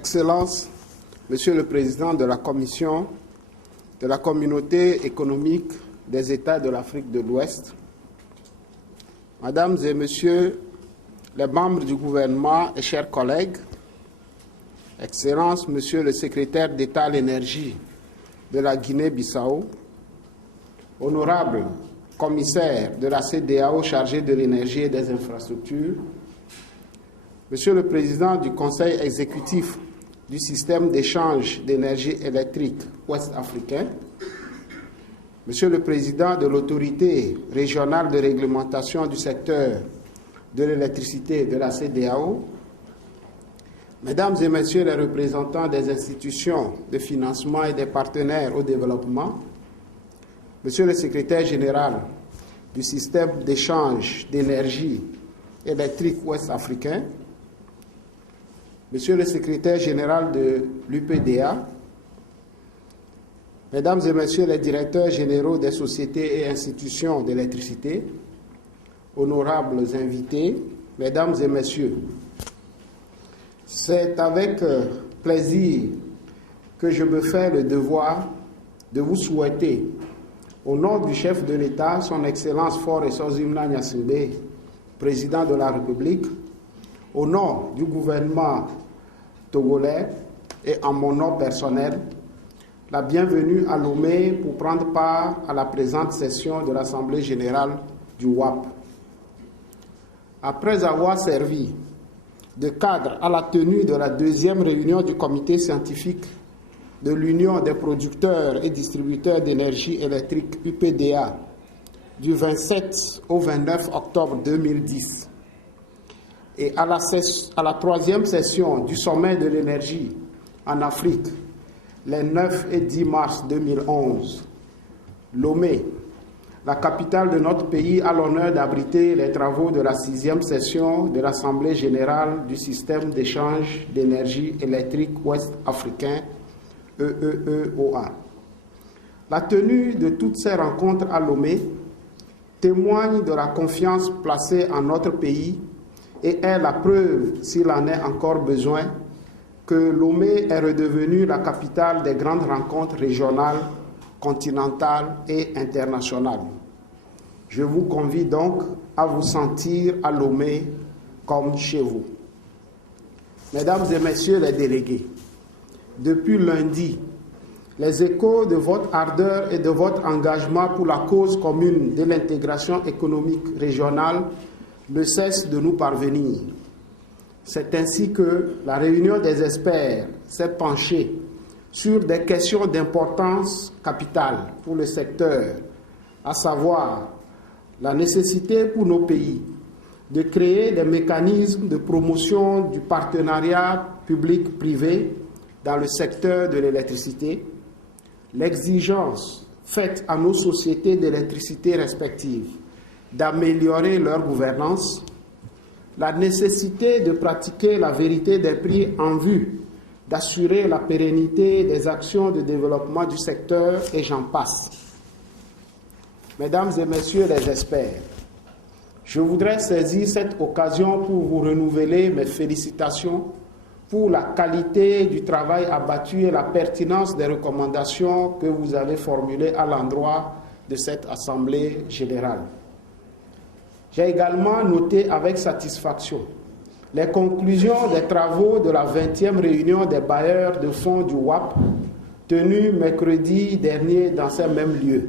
Excellences, Monsieur le Président de la Commission de la Communauté économique des États de l'Afrique de l'Ouest, Mesdames et Messieurs les membres du gouvernement et chers collègues, Excellences, Monsieur le Secrétaire d'État à l'énergie de la Guinée-Bissau, Honorable Commissaire de la CEDEAO chargé de l'énergie et des infrastructures, Monsieur le Président du Conseil exécutif du système d'échange d'énergie électrique ouest-africain, Monsieur le Président de l'autorité régionale de réglementation du secteur de l'électricité de la CEDEAO, Mesdames et Messieurs les représentants des institutions de financement et des partenaires au développement, Monsieur le Secrétaire général du système d'échange d'énergie électrique ouest-africain, Monsieur le Secrétaire général de l'UPDA, Mesdames et Messieurs les directeurs généraux des sociétés et institutions d'électricité, honorables invités, Mesdames et Messieurs, c'est avec plaisir que je me fais le devoir de vous souhaiter, au nom du chef de l'État, Son Excellence Faure Essozimna Gnassingbé, Président de la République, au nom du gouvernement togolais et en mon nom personnel, la bienvenue à Lomé pour prendre part à la présente session de l'Assemblée générale du WAP. Après avoir servi de cadre à la tenue de la deuxième réunion du comité scientifique de l'Union des producteurs et distributeurs d'énergie électrique UPDA du 27 au 29 octobre 2010 et à la troisième session du sommet de l'énergie en Afrique les 9 et 10 mars 2011, Lomé, la capitale de notre pays, a l'honneur d'abriter les travaux de la 6e session de l'Assemblée générale du système d'échange d'énergie électrique ouest-africain, EEEOA. La tenue de toutes ces rencontres à Lomé témoigne de la confiance placée en notre pays et est la preuve, s'il en est encore besoin, que Lomé est redevenue la capitale des grandes rencontres régionales, continentales et internationales. Je vous convie donc à vous sentir à Lomé comme chez vous. Mesdames et Messieurs les délégués, depuis lundi, les échos de votre ardeur et de votre engagement pour la cause commune de l'intégration économique régionale ne cessent de nous parvenir. C'est ainsi que la réunion des experts s'est penchée sur des questions d'importance capitale pour le secteur, à savoir la nécessité pour nos pays de créer des mécanismes de promotion du partenariat public-privé dans le secteur de l'électricité, l'exigence faite à nos sociétés d'électricité respectives d'améliorer leur gouvernance, la nécessité de pratiquer la vérité des prix en vue d'assurer la pérennité des actions de développement du secteur, et j'en passe. Mesdames et Messieurs les experts, je voudrais saisir cette occasion pour vous renouveler mes félicitations pour la qualité du travail abattu et la pertinence des recommandations que vous avez formulées à l'endroit de cette Assemblée générale. J'ai également noté avec satisfaction les conclusions des travaux de la 20e réunion des bailleurs de fonds du WAP, tenue mercredi dernier dans ces mêmes lieux,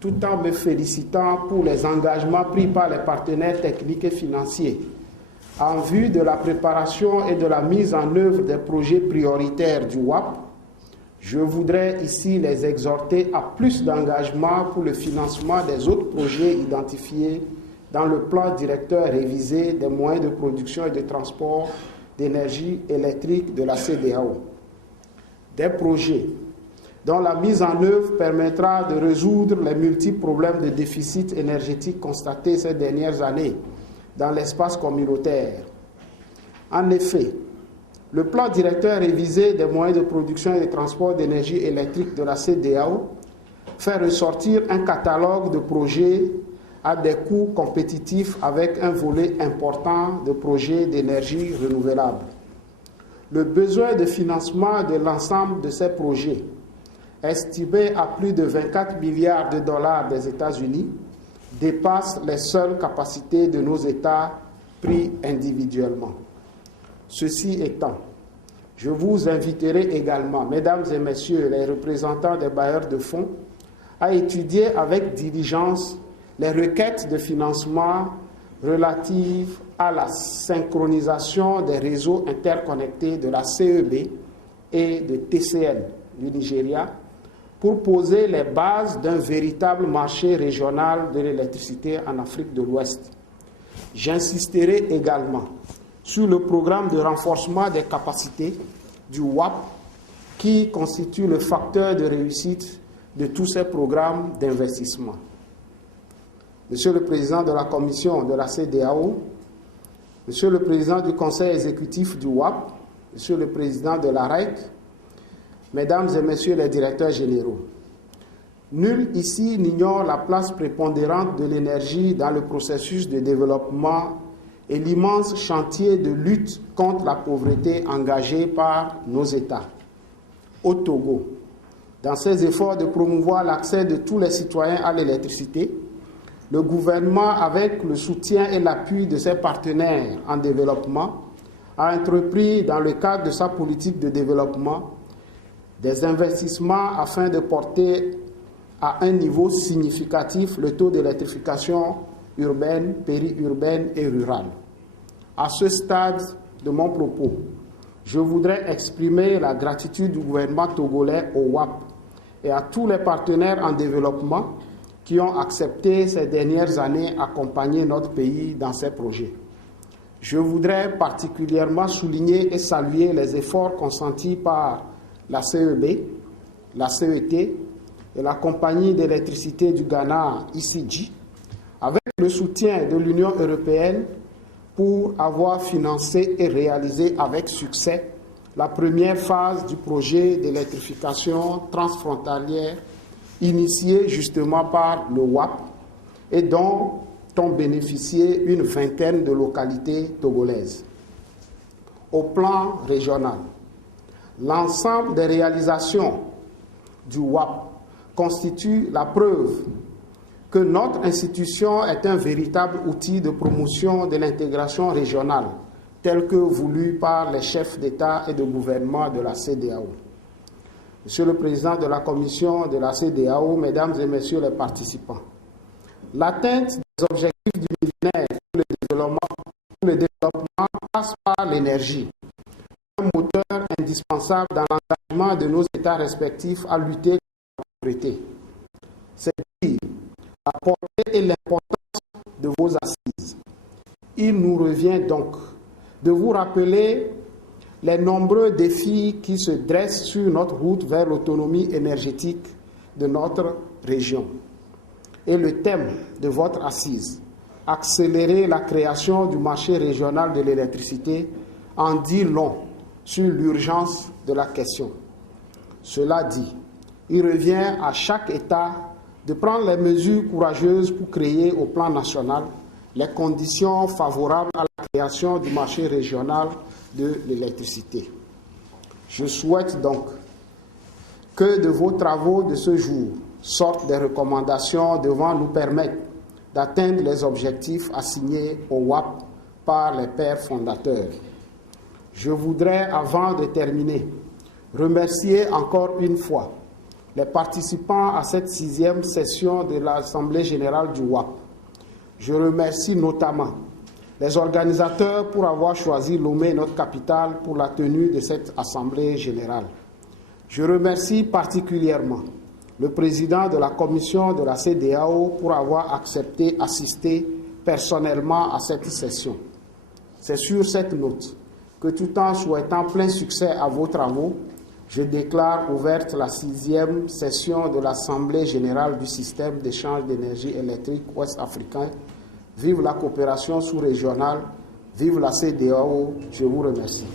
tout en me félicitant pour les engagements pris par les partenaires techniques et financiers en vue de la préparation et de la mise en œuvre des projets prioritaires du WAP. Je voudrais ici les exhorter à plus d'engagement pour le financement des autres projets identifiés dans le plan directeur révisé des moyens de production et de transport d'énergie électrique de la CEDEAO. Des projets dont la mise en œuvre permettra de résoudre les multiples problèmes de déficit énergétique constatés ces dernières années dans l'espace communautaire. En effet, le plan directeur révisé des moyens de production et de transport d'énergie électrique de la CEDEAO fait ressortir un catalogue de projets à des coûts compétitifs avec un volet important de projets d'énergie renouvelable. le besoin de financement de l'ensemble de ces projets, estimé à plus de 24 milliards de dollars des États-Unis, dépasse les seules capacités de nos États pris individuellement. Ceci étant, je vous inviterai également, mesdames et messieurs les représentants des bailleurs de fonds, à étudier avec diligence les requêtes de financement relatives à la synchronisation des réseaux interconnectés de la CEB et de TCN du Nigeria pour poser les bases d'un véritable marché régional de l'électricité en Afrique de l'Ouest. J'insisterai également sur le programme de renforcement des capacités du WAP qui constitue le facteur de réussite de tous ces programmes d'investissement. Monsieur le Président de la Commission de la CEDEAO, Monsieur le Président du Conseil exécutif du WAP, Monsieur le Président de la REC, Mesdames et Messieurs les directeurs généraux, nul ici n'ignore la place prépondérante de l'énergie dans le processus de développement et l'immense chantier de lutte contre la pauvreté engagé par nos États. Au Togo, dans ses efforts de promouvoir l'accès de tous les citoyens à l'électricité, le gouvernement, avec le soutien et l'appui de ses partenaires en développement, a entrepris, dans le cadre de sa politique de développement, des investissements afin de porter à un niveau significatif le taux d'électrification urbaine, périurbaine et rurale. À ce stade de mon propos, je voudrais exprimer la gratitude du gouvernement togolais au WAP et à tous les partenaires en développement qui ont accepté ces dernières années accompagner notre pays dans ces projets. Je voudrais particulièrement souligner et saluer les efforts consentis par la CEB, la CET et la Compagnie d'électricité du Ghana, ICG, avec le soutien de l'Union européenne pour avoir financé et réalisé avec succès la première phase du projet d'électrification transfrontalière initié justement par le WAP et dont ont bénéficié une vingtaine de localités togolaises. Au plan régional, l'ensemble des réalisations du WAP constitue la preuve que notre institution est un véritable outil de promotion de l'intégration régionale, tel que voulu par les chefs d'État et de gouvernement de la CEDEAO. Monsieur le Président de la Commission de la CEDEAO, Mesdames et Messieurs les participants, l'atteinte des objectifs du millénaire pour le développement passe par l'énergie, un moteur indispensable dans l'engagement de nos États respectifs à lutter contre la pauvreté. C'est dire la portée et l'importance de vos assises. Il nous revient donc de vous rappeler les nombreux défis qui se dressent sur notre route vers l'autonomie énergétique de notre région. Et le thème de votre assise, accélérer la création du marché régional de l'électricité, en dit long sur l'urgence de la question. Cela dit, il revient à chaque État de prendre les mesures courageuses pour créer au plan national les conditions favorables à la création du marché régional de l'électricité. Je souhaite donc que de vos travaux de ce jour sortent des recommandations devant nous permettre d'atteindre les objectifs assignés au WAP par les pères fondateurs. Je voudrais, avant de terminer, remercier encore une fois les participants à cette 6e session de l'Assemblée générale du WAP. Je remercie notamment les organisateurs pour avoir choisi Lomé, notre capitale, pour la tenue de cette Assemblée générale. Je remercie particulièrement le président de la commission de la CEDEAO pour avoir accepté d'assister personnellement à cette session. C'est sur cette note que, tout en souhaitant plein succès à vos travaux, je déclare ouverte la 6e session de l'Assemblée générale du système d'échange d'énergie électrique ouest-africain. Vive la coopération sous-régionale, vive la CEDEAO, je vous remercie.